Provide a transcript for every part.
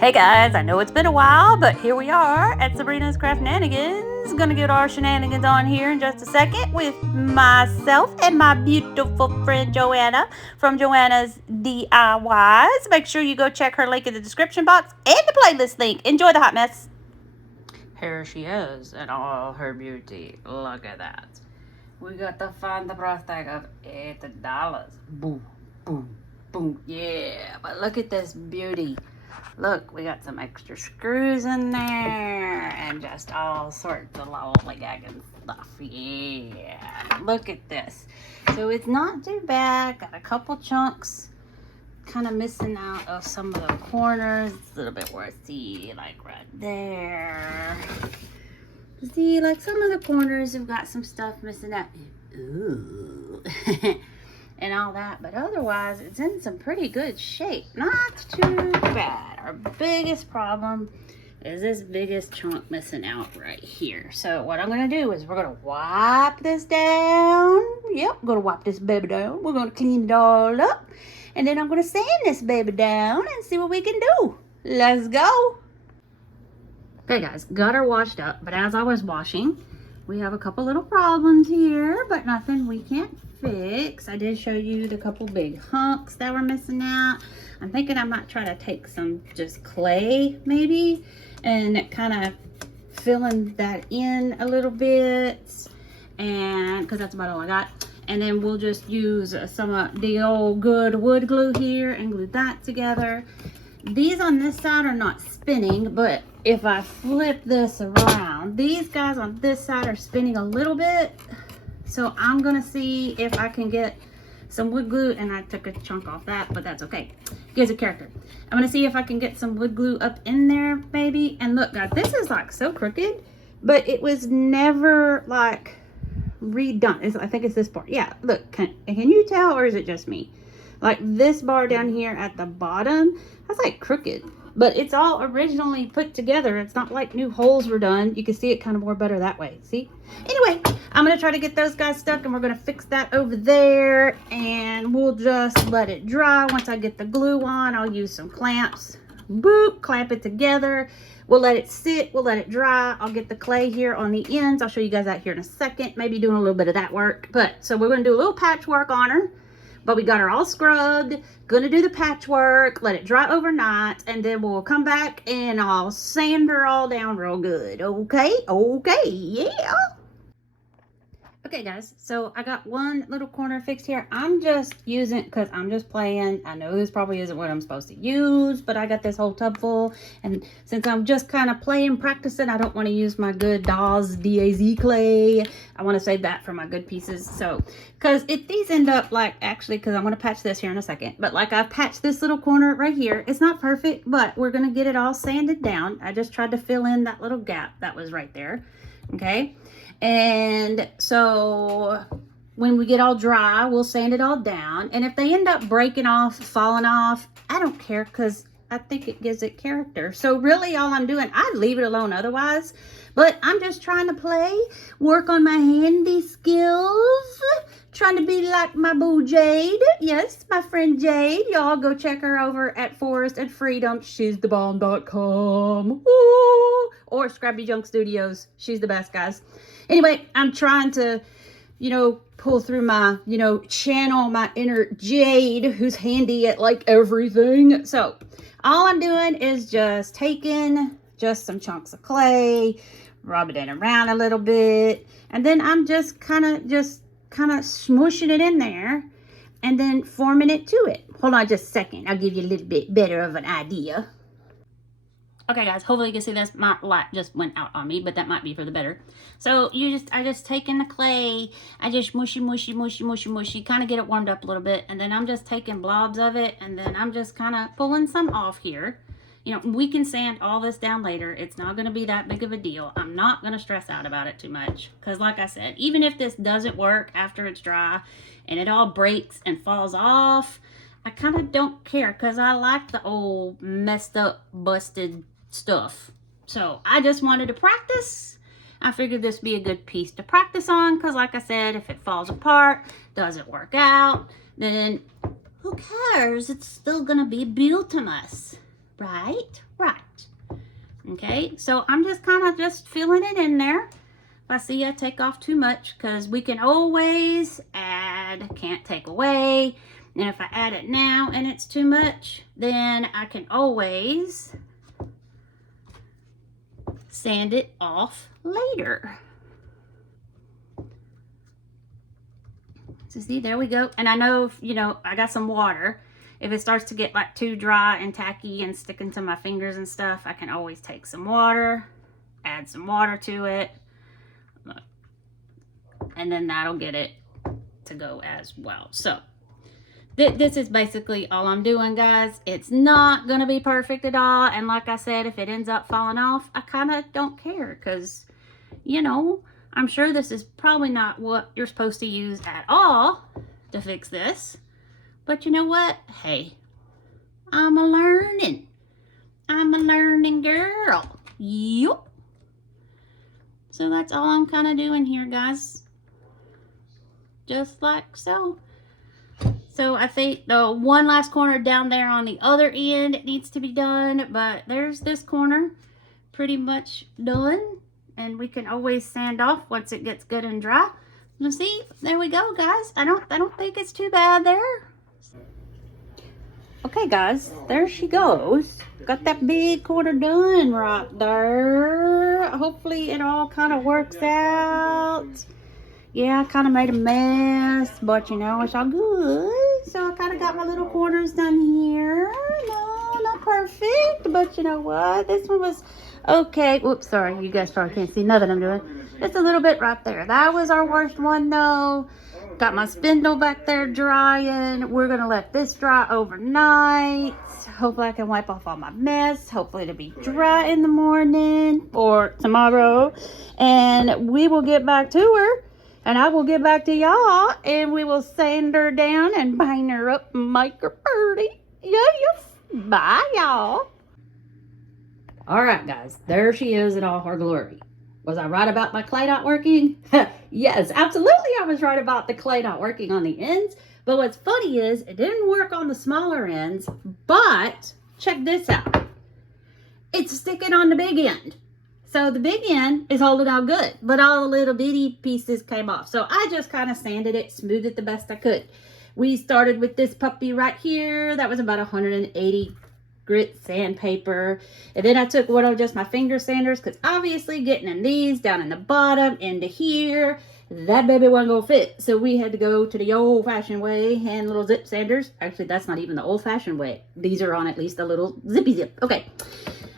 Hey guys, I know it's been a while, but here we are at Sabrina's Craft-nanigans. Gonna get our shenanigans on here in just a second with myself and my beautiful friend Joanna from Joanna's DIYs. Make sure you go check her link in the description box and the playlist link. Enjoy the hot mess. Here she is in all her beauty. Look at that. We got to find the price tag of $8. Boom, boom, boom. Yeah, but look at this beauty. Look, we got some extra screws in there and just all sorts of lollygagging stuff. Yeah, look at this. So it's not too bad. Got a couple chunks kind of missing out of some of the corners. It's a little bit worse. See, like right there. See, like some of the corners have got some stuff missing out. Ooh. And all that, but otherwise it's in some pretty good shape. Not too bad. Our biggest problem is this biggest chunk missing out right here. So what I'm gonna do is we're gonna wipe this down. Yep, I'm gonna wipe this baby down. We're gonna clean it all up, and then I'm gonna sand this baby down and see what we can do. Let's go. Okay guys, got her washed up, but as I was washing, we have a couple little problems here, but nothing we can't fix. I did show you the couple big hunks that were missing out. I'm thinking I might try to take some just clay maybe and kind of filling that in a little bit, and because that's about all I got. And then we'll just use some of the old good wood glue here and glue that together. These on this side are not spinning, but if I flip this around, these guys on this side are spinning a little bit. So I'm gonna see if I can get some wood glue, and I took a chunk off that, but that's okay. Gives a character. I'm gonna see if I can get some wood glue up in there, maybe. And look, guys, this is like so crooked, but it was never like redone. I think it's this part. Yeah, look, can you tell, or is it just me? Like this bar down here at the bottom, that's like crooked, but it's all originally put together. It's not like new holes were done. You can see it kind of more better that way. See? Anyway, I'm going to try to get those guys stuck, and we're going to fix that over there, and we'll just let it dry. Once I get the glue on, I'll use some clamps. Boop, clamp it together. We'll let it sit. We'll let it dry. I'll get the clay here on the ends. I'll show you guys that here in a second. Maybe doing a little bit of that work. But so we're going to do a little patchwork on her. But we got her all scrubbed. Gonna do the patchwork, let it dry overnight, and then we'll come back and I'll sand her all down real good. Okay, yeah. Okay guys, so I got one little corner fixed here. I'm just using, because I'm just playing. I know this probably isn't what I'm supposed to use, but I got this whole tub full, and since I'm just kind of playing, practicing, I don't want to use my good DAZ clay. I want to save that for my good pieces. So, because if these end up like, actually, because I'm going to patch this here in a second, but like I've patched this little corner right here. It's not perfect, but we're going to get it all sanded down. I just tried to fill in that little gap that was right there. Okay. And so when we get all dry, we'll sand it all down. And if they end up breaking off, falling off, I don't care, because I think it gives it character. So really all I'm doing, I'd leave it alone otherwise. But I'm just trying to play, work on my handy skills, trying to be like my boo Jade. Yes, my friend Jade. Y'all go check her over at Forest and Freedom. She's the bomb.com. Ooh. Or Scrappy Junk Studios. She's the best, guys. Anyway, I'm trying to, pull through my, channel my inner Jade, who's handy at like everything. So all I'm doing is just taking just some chunks of clay, rubbing it around a little bit, and then I'm just kind of smushing it in there and then forming it to it. Hold on just a second. I'll give you a little bit better of an idea. Okay guys, hopefully you can see this. My light just went out on me, but that might be for the better. So I just take in the clay, I just mushy, kind of get it warmed up a little bit, and then I'm just taking blobs of it, and then I'm just kind of pulling some off here. We can sand all this down later. It's not going to be that big of a deal. I'm not going to stress out about it too much, because like I said, even if this doesn't work after it's dry and it all breaks and falls off, I kind of don't care, because I like the old messed up, busted stuff. So I just wanted to practice. I figured this would be a good piece to practice on, because like I said, if it falls apart, doesn't work out, then who cares? It's still gonna be built to us. Right. Okay, so I'm just kind of just filling it in there. If I see I take off too much, because we can always add, can't take away. And if I add it now and it's too much, then I can always sand it off later. So see, there we go. And I know, you know, I got some water. If it starts to get like too dry and tacky and sticking to my fingers and stuff, I can always take some water, add some water to it, and then that'll get it to go as well. So this is basically all I'm doing, guys. It's not gonna be perfect at all, and like I said, if it ends up falling off, I kind of don't care, because, you know, I'm sure this is probably not what you're supposed to use at all to fix this. But you know what? Hey, I'm a learning girl. Yup. So that's all I'm kind of doing here, guys. Just like so. So I think the one last corner down there on the other end needs to be done. But there's this corner pretty much done. And we can always sand off once it gets good and dry. You see, there we go, guys. I don't think it's too bad there. Okay, guys, there she goes. Got that big corner done right there. Hopefully it all kind of works out. Yeah, I kind of made a mess, but you know, it's all good. So I kind of got my little corners done here. No, not perfect, but you know what? This one was okay. Whoops, sorry. You guys probably can't see nothing I'm doing. Just a little bit right there. That was our worst one, though. Got my spindle back there drying. We're going to let this dry overnight. Hopefully I can wipe off all my mess. Hopefully it'll be dry in the morning or tomorrow. And we will get back to her. And I will get back to y'all. And we will sand her down and bind her up and make her pretty. Yes. Bye, y'all. All right, guys. There she is in all her glory. Was I right about my clay not working? Yes, absolutely I was right about the clay not working on the ends. But what's funny is it didn't work on the smaller ends, but check this out. It's sticking on the big end. So the big end is holding out good, but all the little bitty pieces came off. So I just kind of sanded it, smoothed it the best I could. We started with this puppy right here. That was about 180 grit sandpaper, and then I took one of just my finger sanders, because obviously getting in these down in the bottom into here, that baby wasn't gonna fit. So we had to go to the old-fashioned way, hand little zip sanders. Actually, that's not even the old-fashioned way. These are on at least a little zippy zip. Okay,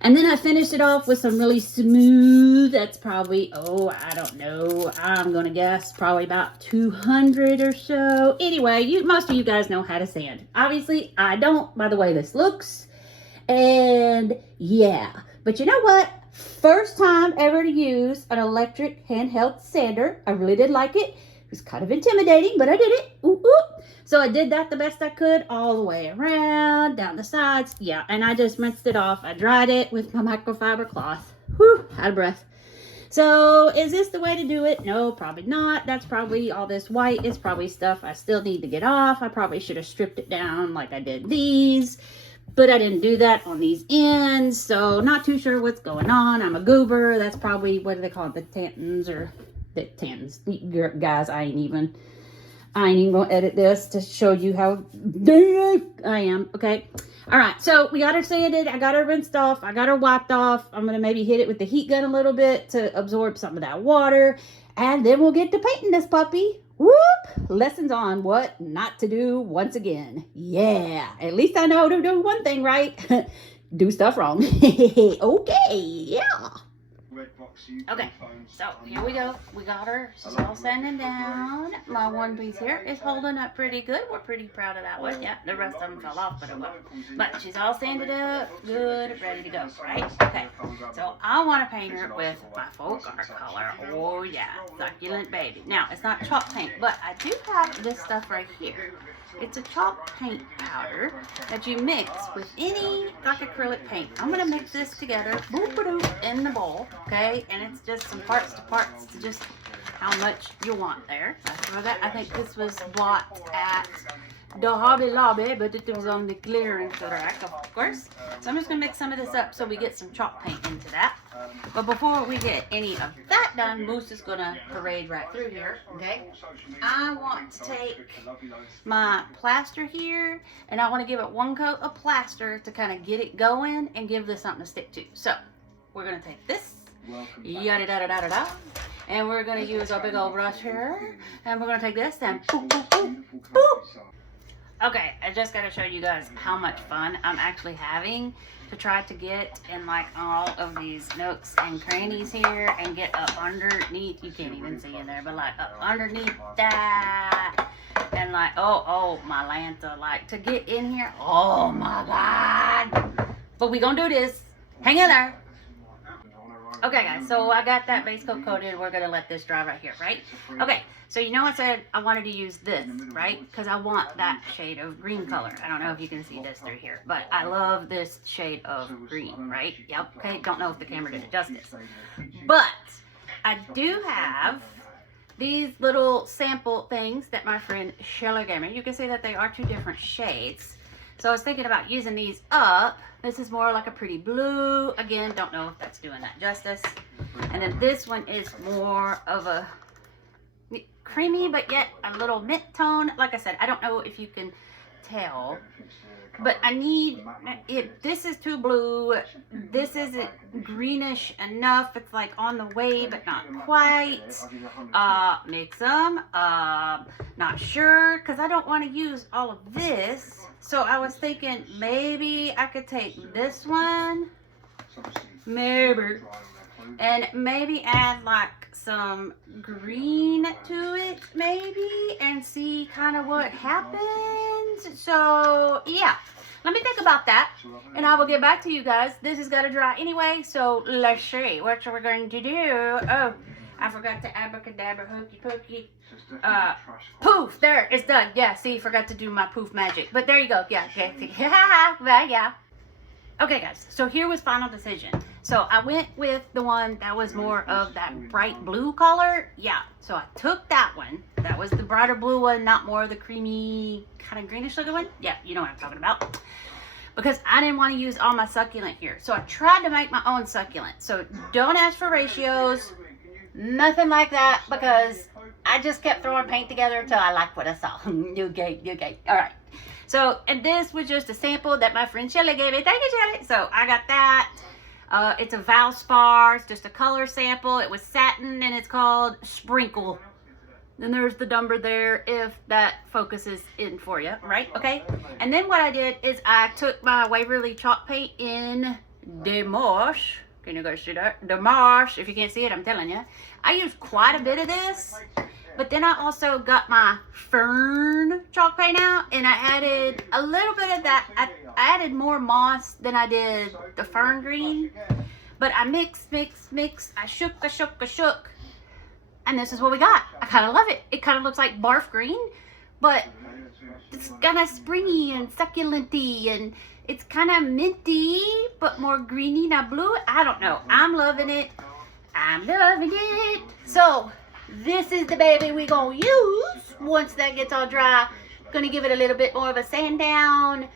and then I finished it off with some really smooth, that's probably, oh, I don't know, I'm gonna guess probably about 200 or so. Anyway, most of you guys know how to sand. Obviously I don't, by the way this looks. And yeah, but you know what? First time ever to use an electric handheld sander. I really did like it. It was kind of intimidating, but I did it. Ooh, ooh. So I did that the best I could all the way around, down the sides. Yeah, and I just rinsed it off. I dried it with my microfiber cloth. Whew, out of breath. So is this the way to do it? No, probably not. That's probably all this white is probably stuff I still need to get off. I probably should have stripped it down like I did these. But I didn't do that on these ends, so not too sure what's going on. I'm a goober. That's probably, what do they call it, the tantons or the tans. Guys, I ain't even gonna edit this to show you how big I am. Okay, all right. So we got her sanded. I got her rinsed off. I got her wiped off. I'm gonna maybe hit it with the heat gun a little bit to absorb some of that water, and then we'll get to painting this puppy. Whoop! Lessons on what not to do once again. Yeah, at least I know to do one thing right. Do stuff wrong. Okay, yeah. Okay, so here we go. We got her. She's all sanding down. My one piece here is holding up pretty good. We're pretty proud of that one. Yeah, the rest of them fell off, but it won't. But she's all sanded up, good, ready to go, right? Okay, so I want to paint her with my folk art color. Oh yeah, succulent baby. Now, it's not chalk paint, but I do have this stuff right here. It's a chalk paint powder that you mix with any like acrylic paint. I'm going to mix this together in the bowl, okay? And it's just some parts to just how much you want there. I think this was bought at the Hobby Lobby, but it was on the clearance rack, of course. So I'm just going to mix some of this up so we get some chalk paint into that. But before we get any of that done, Moose is going to parade right through here, okay? I want to take my plaster here, and I want to give it one coat of plaster to kind of get it going and give this something to stick to. So we're going to take this, yada da da da da da, and we're going to use our big old brush here, and we're going to take this and boop, boop, boop, boop. Okay, I just got to show you guys how much fun I'm actually having to try to get in like all of these nooks and crannies here and get up underneath. You can't even see in there, but like up underneath that, and like oh my Lanta, like to get in here. Oh my God! But we gonna do this. Hang in there. Okay guys, so I got that base coat coated. We're gonna let this dry right here, right? Okay, so you know I said I wanted to use this, right? Because I want that shade of green color. I don't know if you can see this through here, but I love this shade of green, right? Yep, okay, don't know if the camera did it justice. But I do have these little sample things that my friend Shelly gave me. You can see that they are two different shades. So I was thinking about using these up. This is more like a pretty blue. Again, don't know if that's doing that justice. And then this one is more of a creamy, but yet a little mint tone. Like I said, I don't know if you can tell, but I need it. This is too blue. This isn't greenish enough. It's like on the way, but not quite. Mix them. Not sure, because I don't want to use all of this. So I was thinking maybe I could take this one, maybe, and maybe add like some green to it, maybe, and see kind of what happens. So yeah, let me think about that, and I will get back to you guys. This has got to dry anyway, so let's see what we're going to do. Oh, I forgot to abracadabra, hokey pokey. Poof, there, it's done. Yeah, see, forgot to do my poof magic. But there you go. Yeah, okay. Yeah. Okay, guys, so here was final decision. So I went with the one that was more of that bright blue color. Yeah, so I took that one. That was the brighter blue one, not more of the creamy, kind of greenish looking one. Yeah, you know what I'm talking about. Because I didn't want to use all my succulent here. So I tried to make my own succulent. So don't ask for ratios. Nothing like that, because I just kept throwing paint together until I liked what I saw. Okay. All right. So, and this was just a sample that my friend Shelly gave me. Thank you, Shelly. So I got that. It's a Valspar. It's just a color sample. It was satin, and it's called Sprinkle. Then there's the number there if that focuses in for you, right? Okay. And then what I did is I took my Waverly chalk paint in Demoche. Can you guys see that? Demoche. If you can't see it, I'm telling you. I used quite a bit of this. But then I also got my fern chalk paint out, and I added a little bit of that. I added more moss than I did the fern green. But I mixed. I shook. And this is what we got. I kind of love it. It kind of looks like barf green, but it's kind of springy and succulenty, and it's kind of minty, but more greeny, not blue. I don't know. I'm loving it. So this is the baby we gonna use once that gets all dry. Gonna give it a little bit more of a sand down.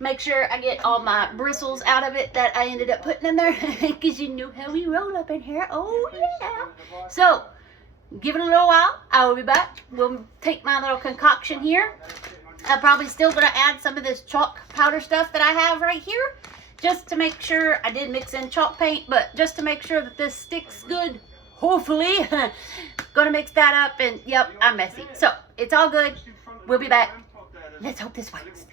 Make sure I get all my bristles out of it that I ended up putting in there, because you know how we roll up in here. Oh yeah. So give it a little while. I will be back. We'll take my little concoction here. I'm probably still going to add some of this chalk powder stuff that I have right here, just to make sure. I did mix in chalk paint, but just to make sure that this sticks good, hopefully. Going to mix that up, and yep, I'm messy. So it's all good. We'll be back. Let's hope this works.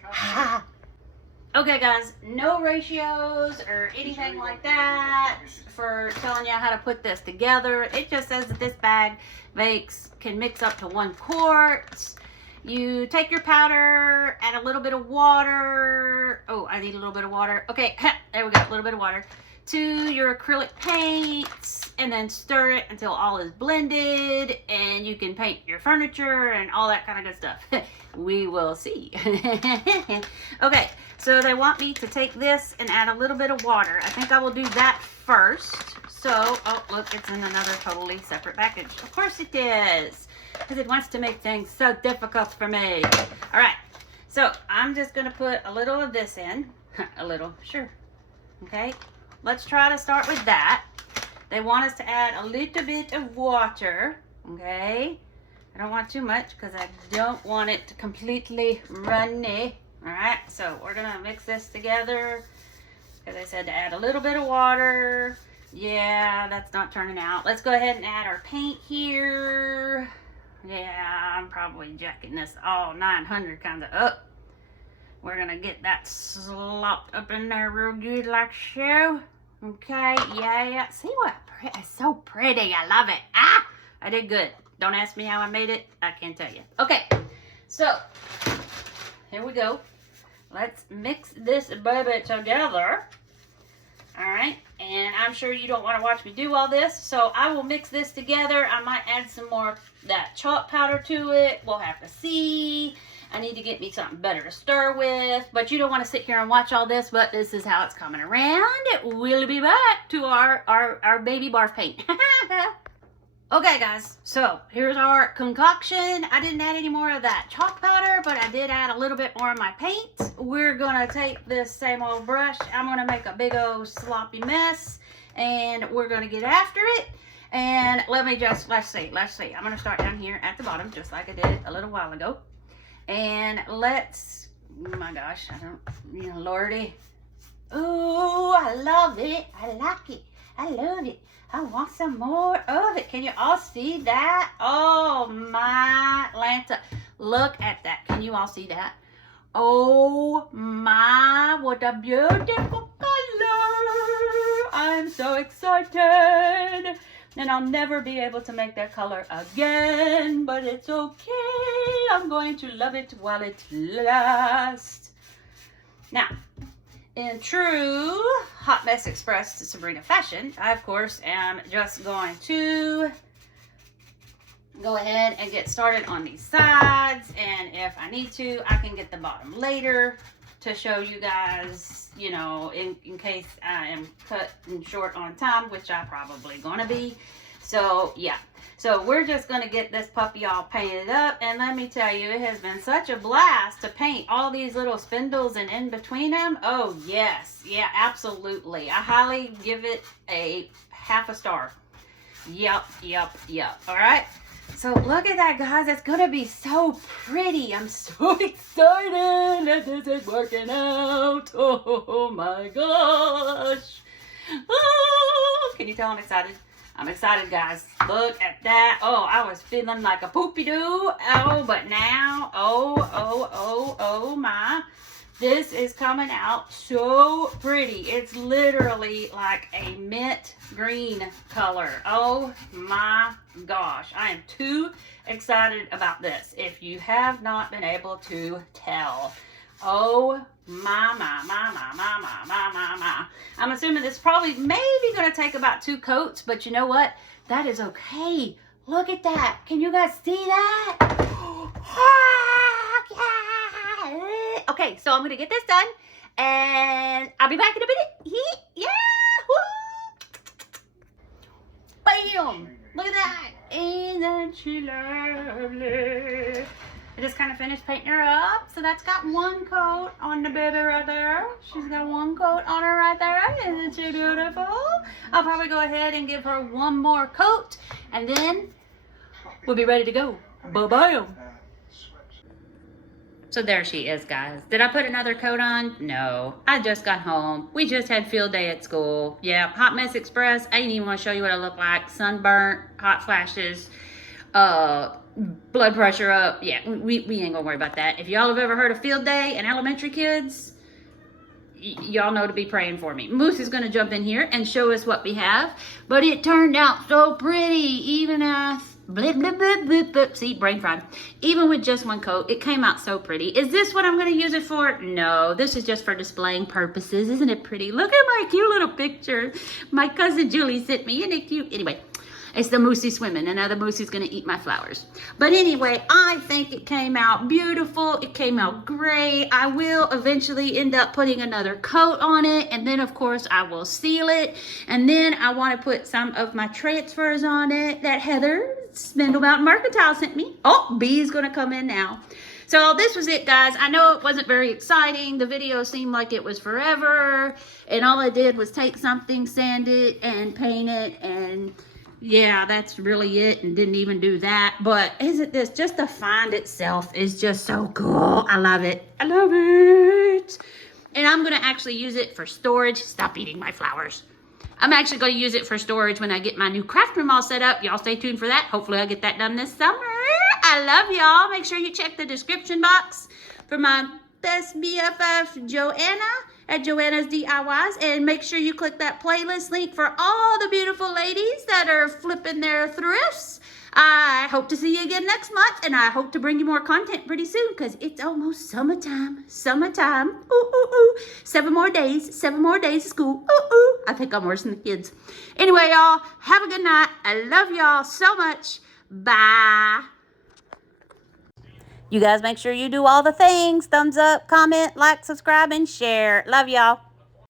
Okay guys, no ratios or anything like that for telling you how to put this together. It just says that this bag can mix up to 1 quart. You take your powder, add a little bit of water. Oh, I need a little bit of water. Okay, there we go, a little bit of water. To your acrylic paints, and then stir it until all is blended, and you can paint your furniture and all that kind of good stuff. We will see. Okay, so they want me to take this and add a little bit of water. I think I will do that first. So, oh look, it's in another totally separate package. Of course it is, because it wants to make things so difficult for me. All right, So I'm just gonna put a little of this in. A little, sure. Okay, let's try to start with that. They want us to add a little bit of water. Okay, I don't want too much because I don't want it to completely runny. All right, so we're gonna mix this together because I said to add a little bit of water. Yeah, that's not turning out. Let's go ahead and add our paint here. Yeah, I'm probably jacking this all 900 kind of up. We're gonna get that slopped up in there real good like so. Okay, yeah. See what? It's so pretty. I love it. Ah, I did good. Don't ask me how I made it. I can't tell you. Okay, so here we go. Let's mix this baby together. All right, and I'm sure you don't want to watch me do all this, so I will mix this together. I might add some more of that chalk powder to it. We'll have to see. I need to get me something better to stir with, but you don't want to sit here and watch all this, but this is how it's coming around. We'll be back to our baby barf paint. Okay, guys, so here's our concoction. I didn't add any more of that chalk powder, but I did add a little bit more of my paint. We're gonna take this same old brush. I'm gonna make a big old sloppy mess, and we're gonna get after it. And let's see. I'm gonna start down here at the bottom, just like I did a little while ago. And let's, oh my gosh, lordy. Ooh, I love it. I like it. I love it. I want some more of it. Can you all see that? Oh my Lanta. Look at that. Can you all see that? Oh my, what a beautiful color. I'm so excited. And I'll never be able to make that color again, but it's okay. I'm going to love it while it lasts. Now, in true Hot Mess Express Sabrina fashion, I, of course, am just going to go ahead and get started on these sides. And if I need to, I can get the bottom later to show you guys, you know, in case I am cut short on time, which I probably gonna be. So yeah, so we're just gonna get this puppy all painted up, and let me tell you, it has been such a blast to paint all these little spindles and in between them. Oh yes, yeah, absolutely. I highly give it a half a star. Yep. All right. So look at that, guys. It's going to be so pretty. I'm so excited that this is working out. Oh my gosh. Oh, can you tell I'm excited? I'm excited, guys. Look at that. Oh, I was feeling like a poopy-doo. Oh, but now, oh my. This is coming out so pretty. It's literally like a mint green color. Oh my gosh. I am too excited about this. If you have not been able to tell. Oh my. I'm assuming this probably maybe going to take about 2 coats, but you know what? That is okay. Look at that. Can you guys see that? Okay, so I'm going to get this done, and I'll be back in a minute. Yeah! Bam! Look at that. Isn't she lovely? I just kind of finished painting her up, so that's got 1 coat on the baby right there. She's got 1 coat on her right there. Isn't she beautiful? I'll probably go ahead and give her 1 more coat, and then we'll be ready to go. Bye-bye. So there she is, guys. Did I put another coat on? No. I just got home. We just had field day at school. Yeah, Hot Mess Express. I didn't even want to show you what I look like. Sunburnt, hot flashes, blood pressure up. Yeah, we ain't gonna worry about that. If y'all have ever heard of field day and elementary kids, y'all know to be praying for me. Moose is gonna jump in here and show us what we have. But it turned out so pretty, even as blip, blip, blip, blip, blip. See, brain fried. Even with just 1 coat, it came out so pretty. Is this what I'm going to use it for? No, this is just for displaying purposes. Isn't it pretty? Look at my cute little picture. My cousin Julie sent me. Isn't it cute? Anyway, it's the Moosey swimming, and now the Moosey's going to eat my flowers. But anyway, I think it came out beautiful. It came out great. I will eventually end up putting another coat on it, and then, of course, I will seal it. And then I want to put some of my transfers on it that Heather Spindle Mountain Mercantile sent me. Oh, B's gonna come in now. So this was it, guys. I know it wasn't very exciting. The video seemed like it was forever, and all I did was take something, sand it, and paint it, and yeah, that's really it, and didn't even do that. But isn't this, just the find itself is just so cool. I love it. I love it. And I'm going to actually use it for storage. Stop eating my flowers. I'm actually going to use it for storage when I get my new craft room all set up. Y'all stay tuned for that. Hopefully I'll get that done this summer. I love y'all. Make sure you check the description box for my best BFF, Joanna, at Joanna's DIYs. And make sure you click that playlist link for all the beautiful ladies that are flipping their thrifts. I hope to see you again next month, and I hope to bring you more content pretty soon because it's almost summertime. Summertime. Ooh, ooh, ooh. 7 more days of school. Ooh, ooh. I think I'm worse than the kids. Anyway, y'all, have a good night. I love y'all so much. Bye. You guys make sure you do all the things. Thumbs up, comment, like, subscribe, and share. Love y'all.